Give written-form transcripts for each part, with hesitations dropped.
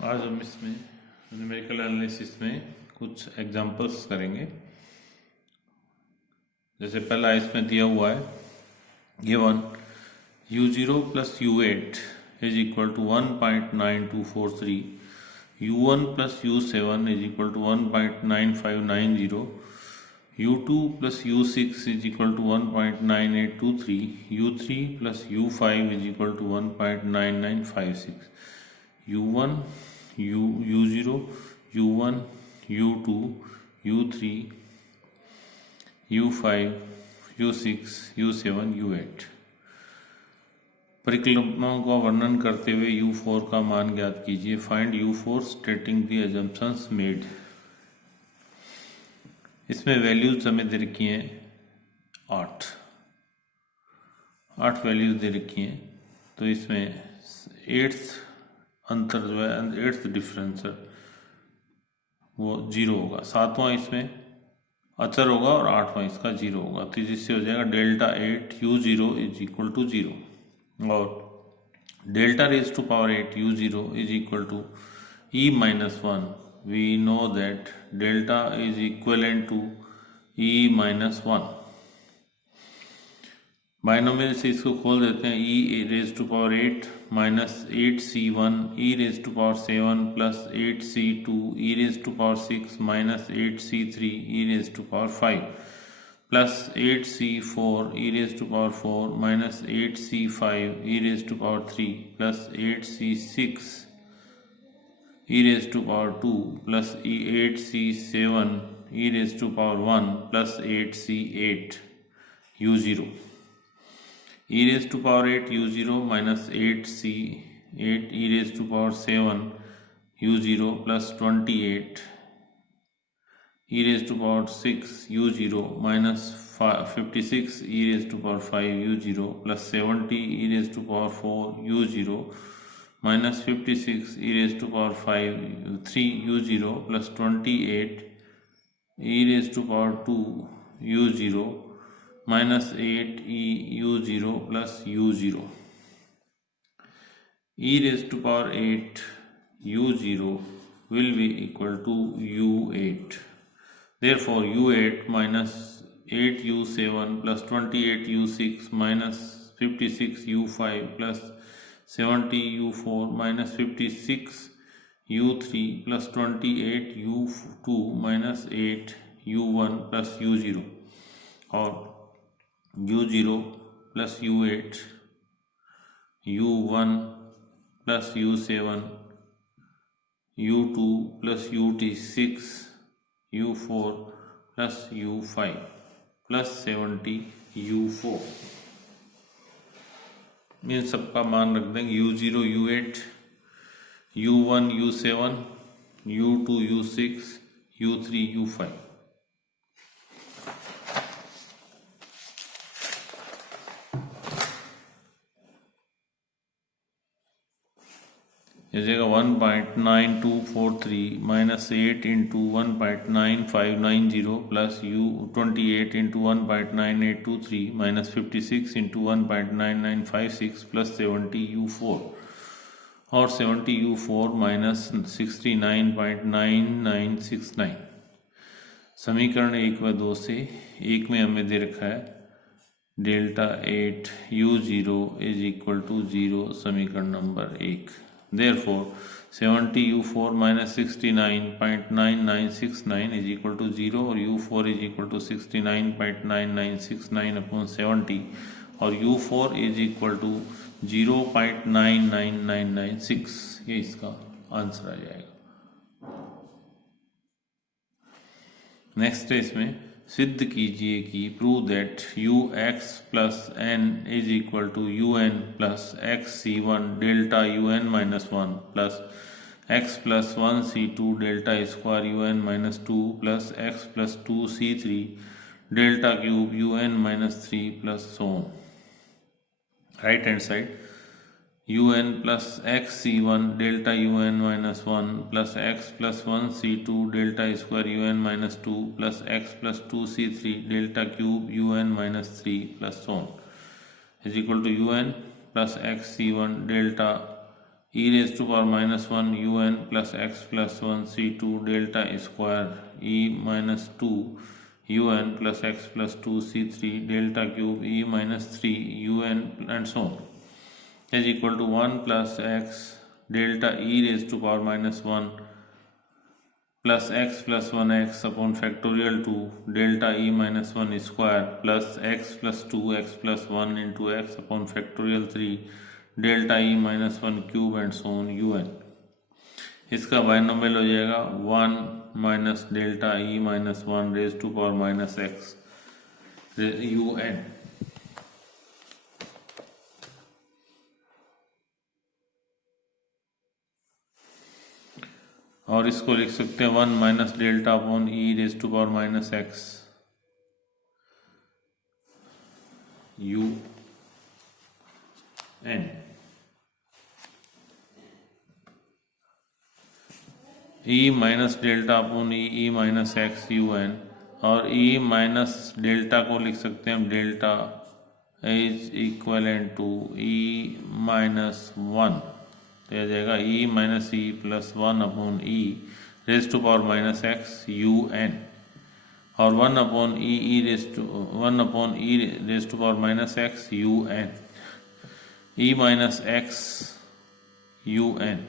आज हम इसमें न्यूमेरिकल एनालिसिस में कुछ एग्जांपल्स करेंगे। जैसे पहला इसमें दिया हुआ है, given u0 plus u8 is equal to 1.9243, u1 plus u7 is equal to 1.9590, u2 plus u6 is equal to 1.9823, u3 plus u5 is equal to 1.9956, u1 u0 u1 u2 u3 u5 u6 u7 u8। परिकल्पनाओं का वर्णन करते हुए u4 का मान ज्ञात कीजिए। Find u4 stating the assumptions made. इसमें values हमें दे रखी हैं 8 वैल्यूज दे रखी हैं। तो इसमें एट्थ अंतर जो है, एट्थ डिफरेंस वो 0 होगा। सातवां इसमें अचर होगा और आठवां इसका 0 होगा। तो जिससे हो जाएगा delta 8 u0 is equal to 0 और delta raise to power 8 u0 is equal to e minus 1। We know that delta is equivalent to e minus 1। Binomial से इसको खोल देते हैं। e raise to power 8 minus 8c1 e raise to power 7 plus 8c2 e raise to power 6 minus 8c3 e raise to power 5 plus 8c4 e raise to power 4 minus 8c5 e raise to power 3 plus 8c6 e raise to power 2 plus 8c7 e raise to power 1 plus 8c8 u0 e raised to power 8 u0 minus 8c8 e raised to power 7 u0 plus 28 e raised to power 6 u0 minus 56 e raised to power 5 u0 plus 70 e raised to power 4 u0 minus 56 e raised to power 5 3 u0 plus 28 e raised to power 2 u0 minus 8 e u0 plus u0 e raised to power 8 u0 will be equal to u8. Therefore u8 minus 8 u7 plus 28 u6 minus 56 u5 plus 70 u4 minus 56 u3 plus 28 u2 minus 8 u1 plus u0 और u0 plus u8 u1 plus u7 u2 plus u6 u4 plus u5 plus 70 u4। इन सबका मान रख देंगे u0 u8 u1 u7 u2 u6 u3 u5। ये जगह 1.9243 minus 8 into 1.9590 plus u28 into 1.9823 minus 56 into 1.9956 plus 70 u4 और 70 u4 minus 69.9969। समीकरण 1 व 2 से एक में हमें दे रखा है delta 8 u0 is equal to 0। समीकरण number 1। Therefore, 70 u4 minus 69.9969 is equal to 0 और u4 is equal to 69.9969 upon 70 और u4 is equal to 0.99996। ये इसका आंसर आ जाएगा। नेक्स्ट है इसमें सिद्ध कीजिए कि prove that ux plus n is equal to un plus xc1 delta un minus 1 plus x plus 1c2 delta square un minus 2 plus x plus 2c3 delta cube un minus 3 plus so on. Right hand side un plus xc1 delta un minus 1 plus x plus 1c2 delta square un minus 2 plus x plus 2c3 delta cube un minus 3 plus so on is equal to un plus xc1 delta e raised to power minus 1 un plus x plus 1 c2 delta square e minus 2 un plus x plus 2 c3 delta cube e minus 3 un and so on is equal to 1 plus x delta e raised to power minus 1 plus x plus 1x upon factorial 2 delta e minus 1 square plus x plus 2x plus 1 into x upon factorial 3 delta E minus 1 cube and so on U N. इसका binomial हो जाएगा 1 minus delta E minus 1 raise to power minus x you N. और इसको लिख सकते हैं 1 minus delta upon E raise to power minus x you N. E minus delta upon E minus x you N, और E minus delta को लिख सकते हैं हम delta is equivalent to E minus 1, तो आ जाएगा e minus e plus 1 upon E raise to power minus x you N, और 1 upon E raise to power minus x you N, E minus x you N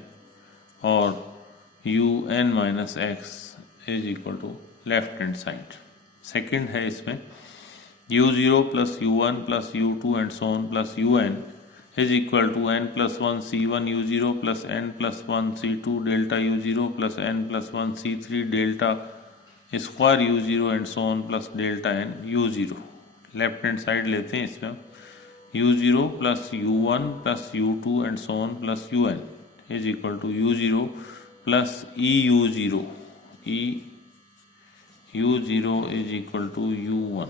और u n minus x is equal to left hand side. Second है इसमें u0 plus u1 plus u2 and so on plus un is equal to n plus 1 c1 u0 plus n plus 1 c2 delta u0 plus n plus 1 c3 delta square u0 and so on plus delta n u0। Left hand side लेते हैं इसमें u0 plus u1 plus u2 and so on plus un is equal to u0 plus E u0 is equal to u1,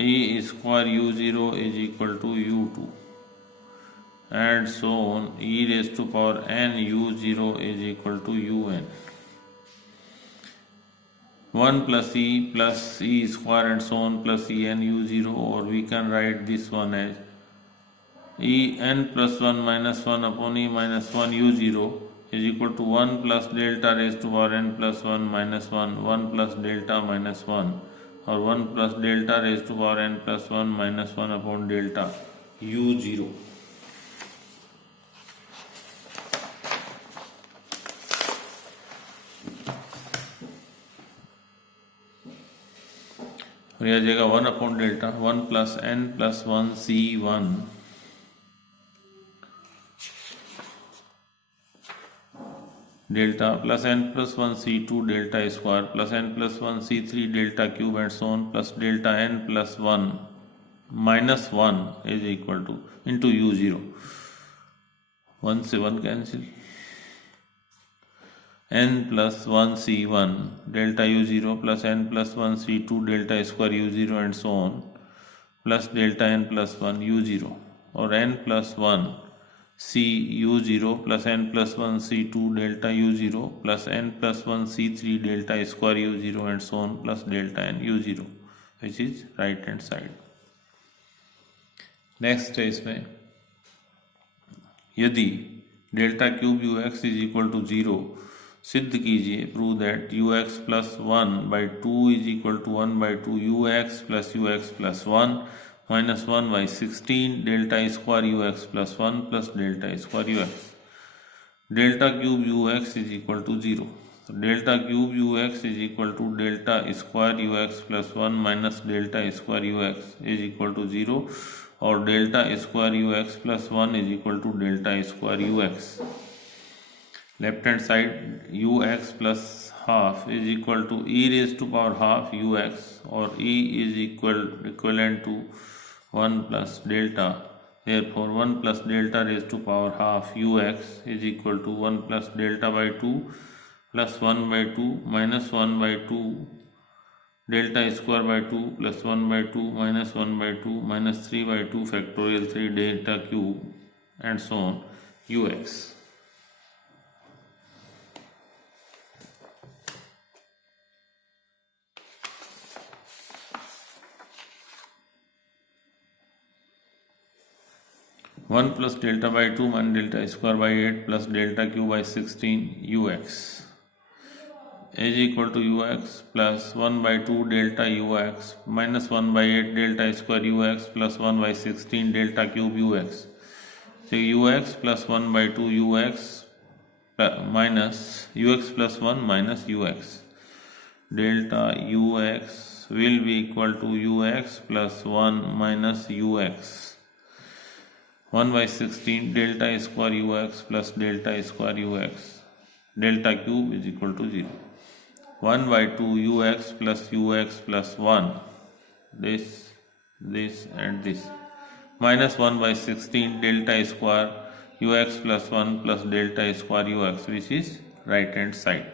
e square u0 is equal to u2 and so on e raise to power n u0 is equal to un। 1 plus e square and so on plus en u0, or we can write this one as e n plus 1 minus 1 upon e minus 1 u0 is equal to 1 plus delta raised to power n plus 1 minus 1 plus delta minus 1, और 1 plus delta raised to power n plus 1 minus 1 upon delta u0। और यह आ जाएगा 1 upon delta 1 plus n plus 1 c1 delta plus n plus 1 c2 delta square plus n plus 1 c3 delta cube and so on plus delta n plus 1 minus 1 is equal two into u0। 1 से 1 cancel, n plus 1 c1 delta u0 plus n plus 1 c2 delta square u0 and so on plus delta n plus 1 u0, और n plus 1 c u0 plus n plus 1 c2 delta u0 plus n plus 1 c3 delta square u0 and so on plus delta n u0 which is right hand side. Next है इसमें यदि delta cube ux is equal to 0 सिद्ध कीजिए, prove that ux plus 1 by 2 is equal to 1 by 2 ux plus 1 minus 1 by 16 delta square ux plus 1 plus delta square ux, delta cube ux is equal to 0, so delta cube ux is equal to delta square ux plus 1 minus delta square ux is equal to 0, और delta square ux plus 1 is equal to delta square ux। left hand side ux plus half is equal to e raised to power half ux, or e is equivalent to 1 plus delta, therefore 1 plus delta raised to power half ux is equal to 1 plus delta by 2 plus 1 by 2 minus 1 by 2 delta square by 2 plus 1 by 2 minus 1 by 2 minus 3 by 2 factorial 3 delta cube and so on ux। 1 plus delta by 2 minus delta square by 8 plus delta cube by 16 ux is equal to ux plus 1 by 2 delta ux minus 1 by 8 delta square ux plus 1 by 16 delta cube ux. So ux plus 1 by 2 ux minus ux plus 1 minus ux. Delta ux will be equal to ux plus 1 minus ux. 1 by 16 delta square ux plus delta square ux. Delta cube is equal to 0. 1 by 2 ux plus 1. This and this. Minus 1 by 16 delta square ux plus 1 plus delta square ux, which is right hand side.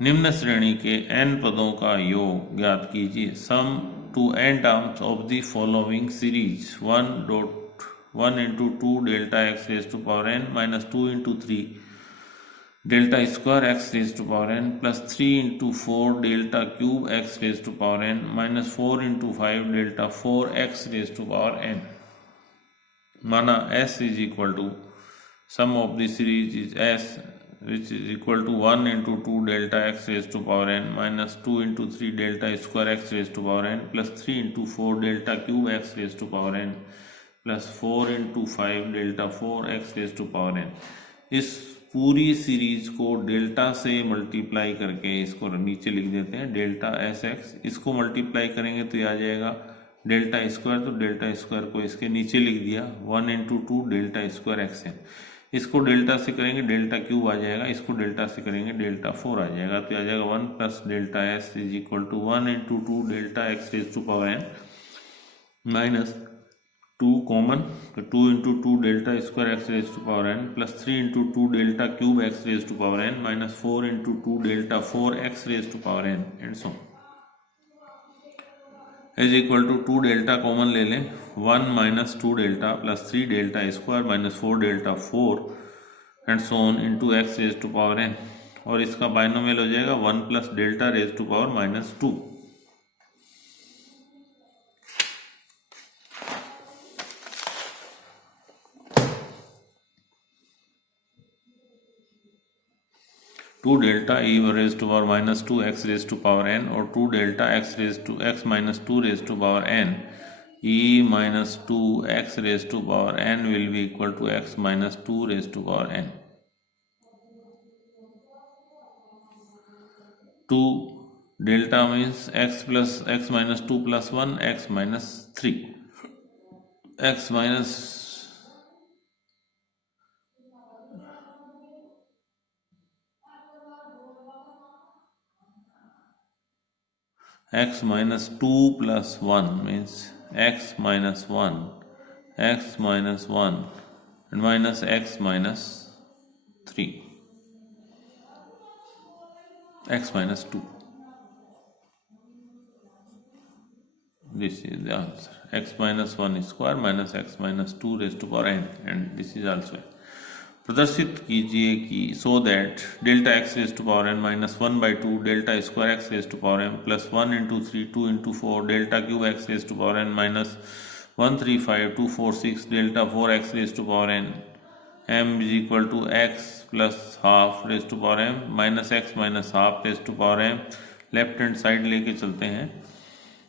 निम्न श्रेणी के n पदों का योग ज्ञात कीजिए. Sum to n terms of the following series 1 into 2 delta x raised to power n minus 2 into 3 delta square x raised to power n plus 3 into 4 delta cube x raised to power n minus 4 into 5 delta 4 x raised to power n. माना s is equal to sum of the series is s, which is equal to 1 into 2 delta x raised to power n minus 2 into 3 delta square x raised to power n plus 3 into 4 delta cube x raised to power n plus 4 into 5 delta 4 x raise to power n. इस पूरी series को delta से multiply करके इसको नीचे लिख देते हैं डेल्टा एस एक्स. इसको मल्टीप्लाई करेंगे तो ये आ जाएगा डेल्टा स्क्वायर, तो डेल्टा स्क्वायर को इसके नीचे लिख दिया 1 into 2 delta square X N. इसको डेल्टा से करेंगे डेल्टा क्यूब आ जाएगा, इसको डेल्टा से करेंगे डेल्टा 4 आ जाएगा, तो आ जाएगा 1 plus delta S is equal to 1 into 2 delta X raise to power n minus 2 common, तो 2 into 2 delta square X raise to power n plus 3 into 2 delta cube X raise to power n minus 4 into 2 delta 4 X raise to power n and so is equal to 2 delta common ले लें 1 minus 2 delta plus 3 delta square minus 4 delta 4 and so on into X raise to power n, और इसका binomial हो जाएगा 1 plus delta raise to power minus 2. Two delta e raise to power minus 2 x raise to power n और 2 delta x raise to x minus 2 raise to power n e minus 2 x raise to power n will be equal to x minus 2 raise to power n. 2 delta means x plus x minus 2 plus 1 x minus 3 x minus x minus 2 plus 1 means x minus 1 and minus x minus 3 x minus 2. This is the answer. X minus 1 square minus x minus 2 raised to power n, and this is also प्रदर्शित कीजिए कि so that delta X raise to power n minus 1 by 2 delta square X raise to power m plus 1 into 3 2 into 4 delta cube X raise to power n minus 1 3 5 2 4 6 delta 4 X raise to power n m is equal to X plus half raise to power m minus X minus half raise to power m. Left hand side लेके चलते हैं.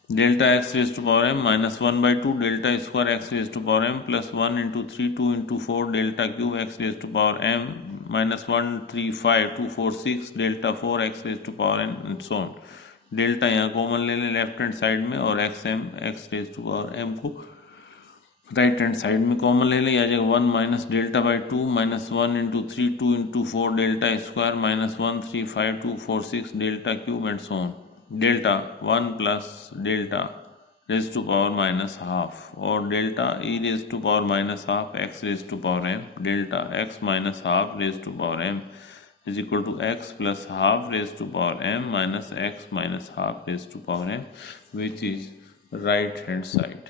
Delta X raise to power m minus 1 by 2 delta square X raise to power m plus 1 into 3 2 into 4 delta cube X raise to power m minus 1 3 5 2 4 6 delta 4 X raise to power n and so on. Delta यहाँ common ले लें left hand side में और X raise to power m को right hand side में common ले लें. आ जाएगा 1 minus delta by 2 minus 1 into 3 2 into 4 delta square minus 1 3 5 2 4 6 delta cube and so on. Delta 1 plus delta raise to power minus half और delta e raise to power minus half x raise to power m delta x minus half raise to power m is equal to x plus half raise to power m minus x minus half raise to power m, which is right hand side.